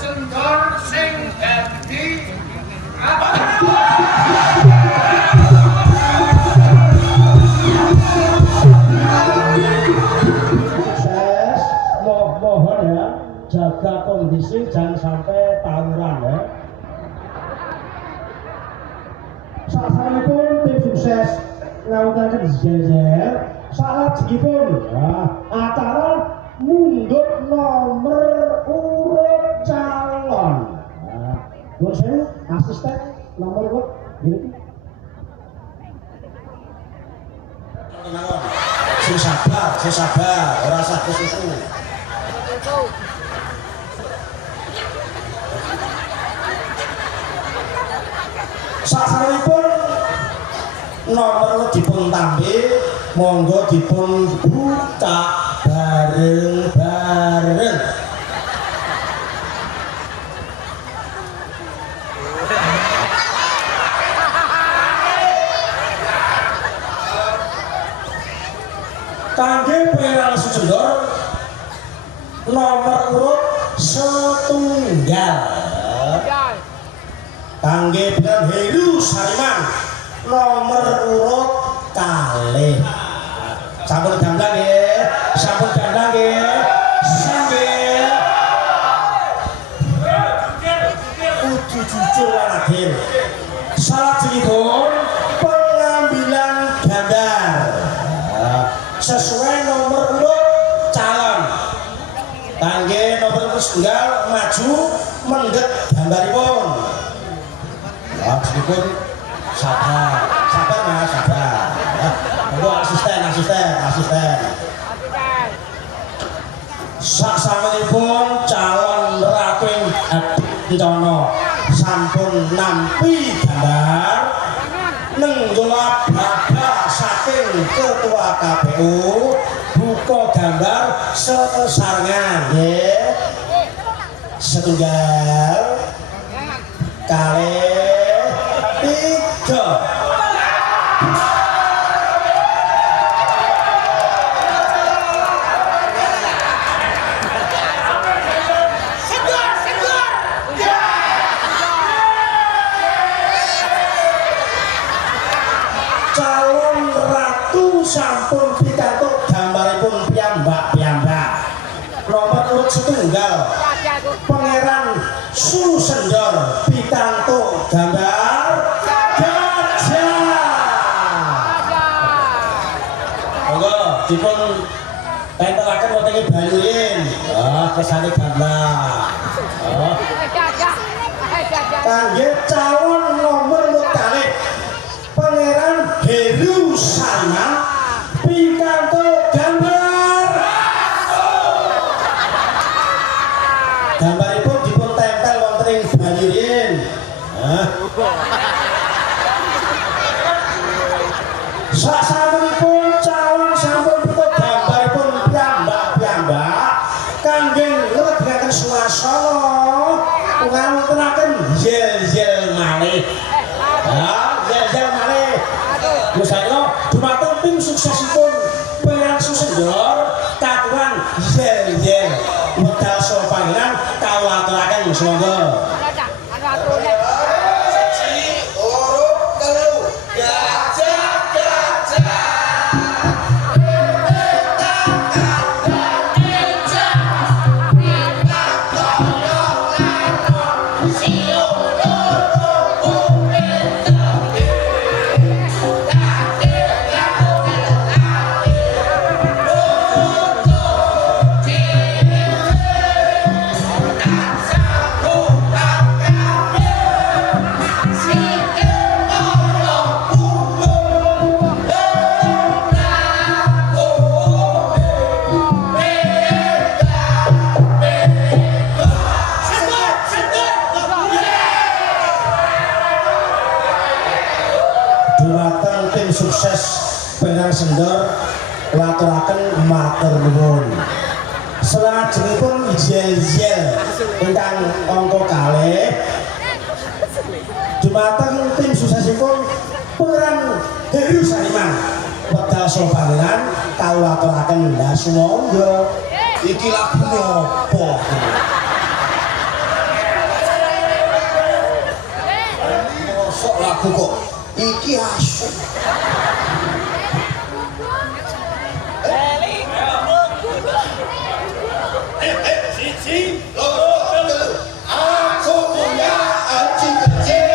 sendor sing dadi mohon ya, jaga kondisi jangan sampai tawuran ya. Sasamipun tim sukses ngawutaken jel-jel salajengipun acara mundut nomor urut calon. Buat saya asisten nomor urut gini. Saya sabar, rasa kesusu. Sasamipun nomor dipun tambe, monggo dipun buka bareng-bareng. Kangge Pengeran Sujendor nomor urut setunggal. Kangge Pengeran Heru Sariman nomor urut kalih. Sampun gamblang nggih, sampun gamblang nggih. Sambil kudu jujur Raden. Salajengipun pengambilan gambar sesuai nomor urut calon. Kangge nomor urut setunggal maju mendhet gambaripun. Lajengipun sabar Mas, sabar. Monggo asisten. Saksampunipun calon Raping Kencana sampun nampi gambar nenggola babak saking ketua KPU buka gambar sesarengan nggih. Setunggal kalih tiga. Calon ratu sampun pikantuk gambaripun piyambak-piyambak. Nomor urut setunggal Pangeran Susendor pikantuk gambar gajah. Monggo dipun tempelaken wonten ing Banyurin. Kesane gamblang. Kangge calon nomor urut kalih Pangeran Heru Sariman pikantuk gambar. Gambaripun dipun tempel wonten ing Banyurin. Sasampunipun calon sampun pikantuk gambaripun piyambak-piyambak kangge nglebihaken swasana ngawontenaken yel-yel malih. Yel-yel malih. Busana dumateng tim suksesipun Pengeran Susendor katuran yel-yel medal saha panggilan kawula aturaken monggo. Sukses Pengeran Sendor laturaken matur nuwun. Salajengipun yel-yel ingkang angka kalih dumateng tim suksesipun Pengeran Heru Sariman wedal saha panggilan kawula aturaken ndasumangga. Iki lagune apa? aku kok iki asu. Siji, loro, telu. Aku punya anjing kecil.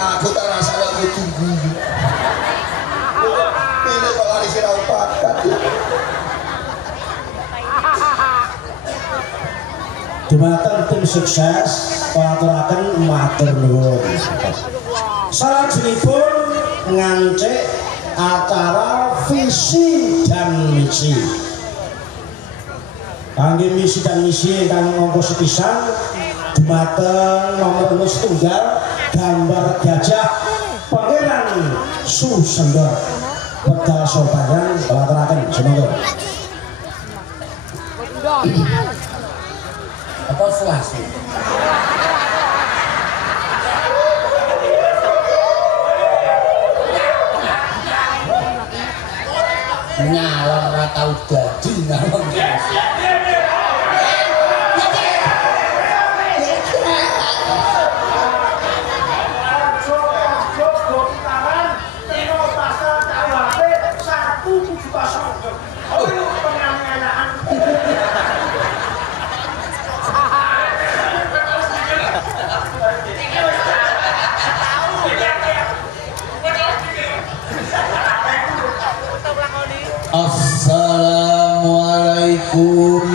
Aku tak rasa lagi tunggu. Ini kok lari sirau pakat. Dumateng tim sukses pengaturaken matur nuwun. Salajengipun ngancik acara visi dan misi. Kangge misi dan misi ingkang monggo sepisan dumateng nomor setunggal gambar gajah Pangeran Susendor Pedal Sopangan pelataran semoga apa suasi nyalon ratau dadi nyalon Assalamualaikum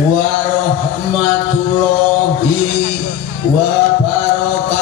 warahmatullahi wabarakatuh.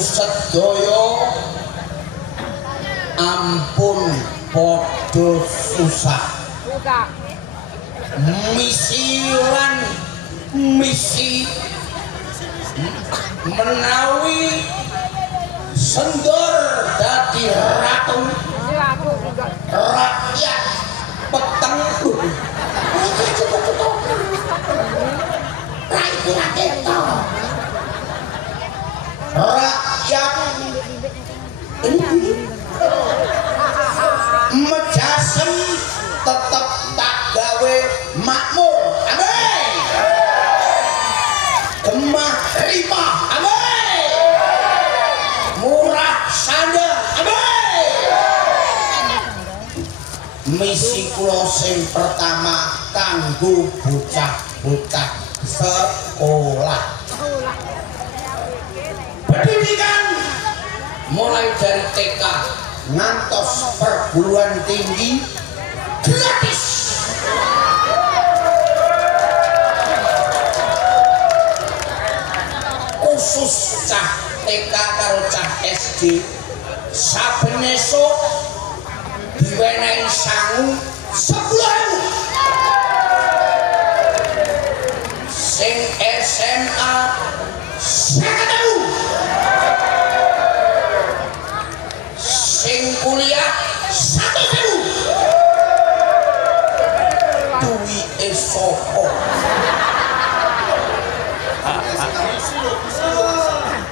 Sedaya ampun padha susah misi lan misi menawi Sendor dadi ratu rakyat peteng rakyat mejasem tetep tak gawe makmur amin gemah rimah amin murah sandang amin misi kula sing pertama kanggo bocah-bocah sekolah pendidikan mulai dari TK ngantos perguruan tinggi gratis. Khusus cah TK karo cah SD saben esuk diwenehi sangu 10.000. Sing SMA 50.000. Sing kuliah 1.000. Duwike sapa?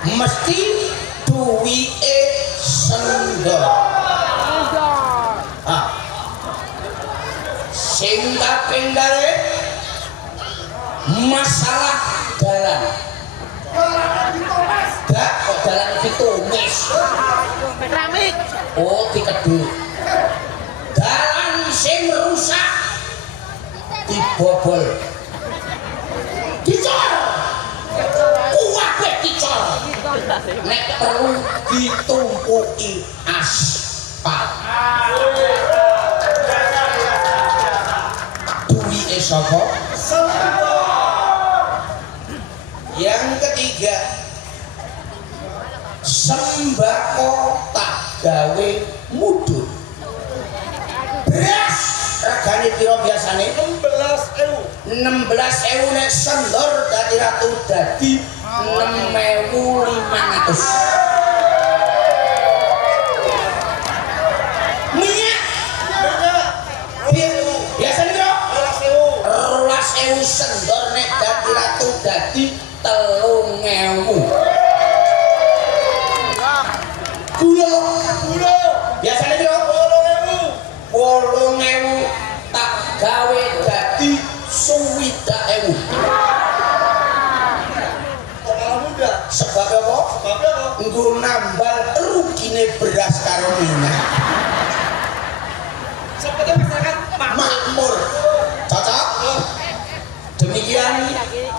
Mesti duwike Sendor. Sing kaping masalah dalan. Gak kok dalan ditumis. Keramik. Oh, dikeduk. Dalan sing rusak dibobol. Dicor. Kuwabeh dicor. Nek perlu ditumpuki aspal. Duwike sapa? Yang ketiga, sembako tak gawe mudun. Beras regane piro biasane? 16.000 nek sendor dadi ratu dadi 6.500. Minyak biasane piro? 12.000 sendor nek dadi ratu dadi 3.000. Gula biasane piro? 8.000 tak gawe dadi 60.000. Sebab apa? Nggo nambal rugine beras karo minyak. Seperti masyarakat Makmur. Cocok? Demikian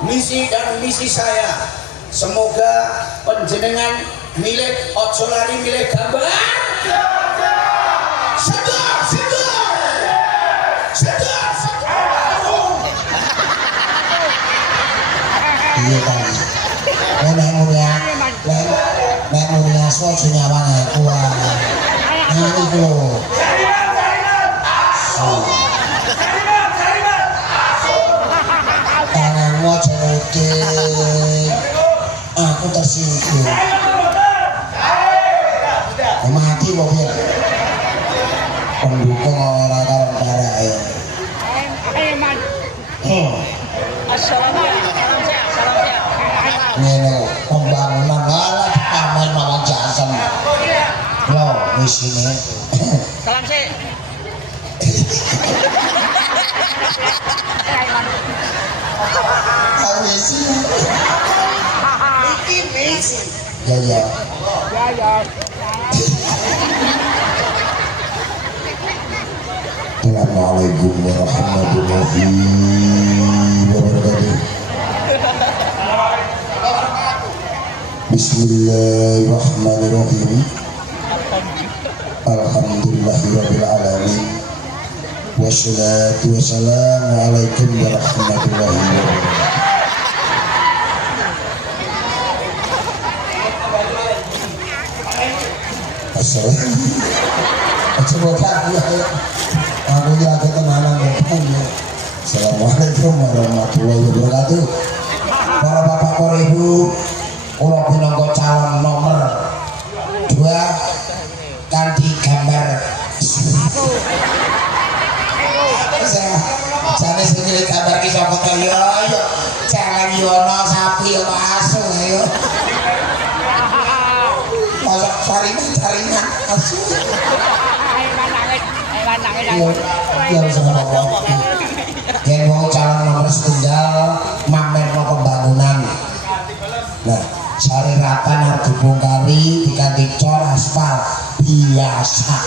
misi dan misi saya. Semoga panjenengan milik ojo lari milik gambar. Sedor. Iya kan. Nek mulia so senyawane kuwi. Nah iku lho. Tanganmu cerute. Aku tersinggung. Mati kok ya. Pendukung ora karo barake. Ngene pembangunan ala pamer mawon jasem. Lho misine. Salam sih. Misi. Iki misi. Ya. Assalamualaikum warahmatullahi wabarakatuh. Bismillahirrahmanirrahim. Alhamdulillahirabbil alamin. Wassalatu wassalamu alaikum warahmatullahi wabarakatuh. Assalamualaikum warahmatullahi wabarakatuh. Para bapak, para ibu, kula pinangka calon nomor 2 kanthi gambar jane sing milih gambar ki sapa to yo jangan yono sapi yo masuk ayo masak saringan asu ya subhanallah. Yang mau calon nomor setunggal mamer no pembangunan. Nah, syaratan harus dibongkari diganti cor aspal biasa.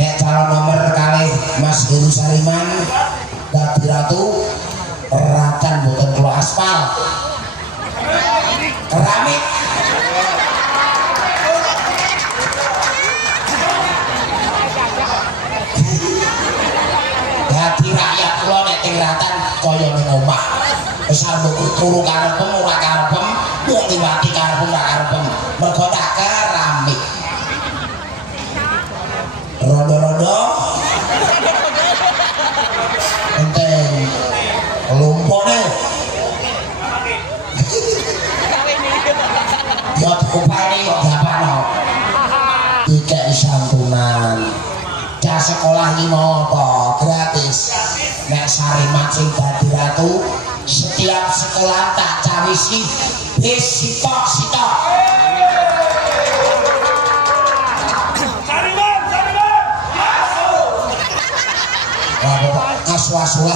Nek calon nomor kali Mas Heru Sariman dadi ratu ratan boten kula aspal keramik. Dadi rakyat kula nek tiratan kaya ning omah. Wis ambek turu karepem ora karepem, mbok liwati karepem ora karepem. Mergo tak keramik. Rodo-rodo. Enteng. Lumpone. Ya upane kok gapano. Dikek santunan. Cah sekolah iki mau apa? Gratis. Nek Sariman sing dadi ratu, setiap sekolah tak cawisi bis sitok. Sariman masuk. Aswa-aswa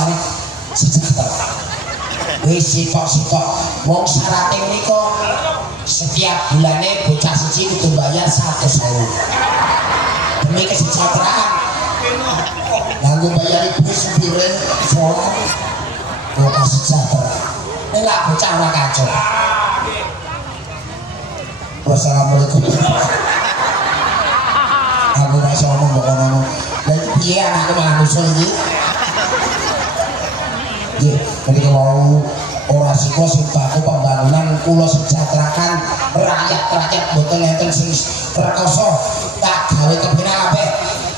sejahtera. wis sipok-sipok wong syaraté niku setiap bulane bocah siji kudu bayar 100.000 demi kesejahteraan nganggo bayar ibu supire sono kok sejahtera nek lak bocah ora kacau. Wassalamualaikum. Aku ora iso ngomong kok ngono. Lah piye anakku malah nusul iki? Nggih, ketika mau orasi kok sembako pembangunan kula sejahterakan rakyat-rakyat mboten enten sing rekoso tak gawe kepenak kabeh.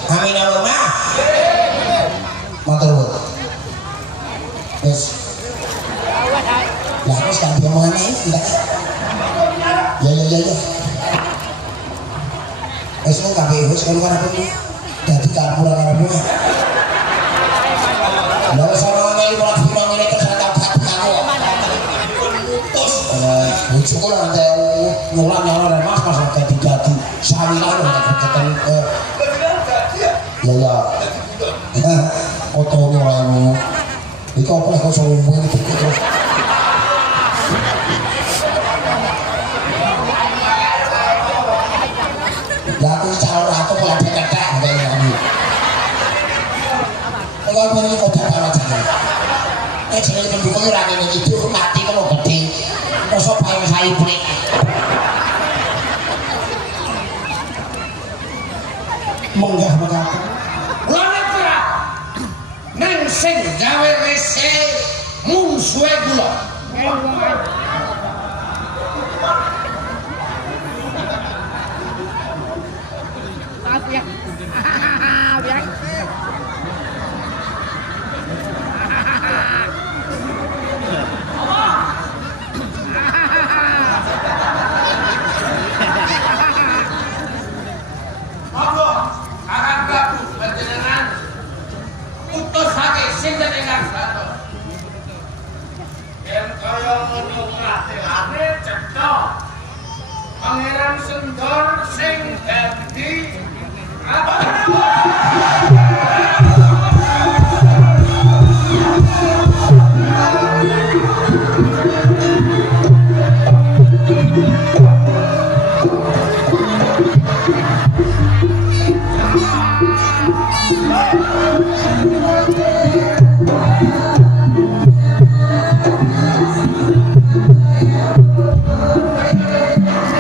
Amin Allahumma. Matur nuwun. Wis. Lah wis tak diomongan iki ndak. Ya. Wis mung kabeh wis kan karepmu. Dadi karepmu. Lah wis ana ngene ora dino ngene terus tak aku. Bojoku lah nek nyulan mas dadi sawilan keten ya. Otone ora ngono. Iki opo kok sombong iki terus. Lah aku calon ratu kok ada ketek ngene iki. Kalau ini kok dapat aja. Jenenge pendukung ora ngene iki mati kok gedhe. Mosok paling sayu prik. Menggah mekaten. Lan ora. Nang sing gawe rese mungsuhe kula. Maaf ya. Biar. Pangeran Sendor sing dadi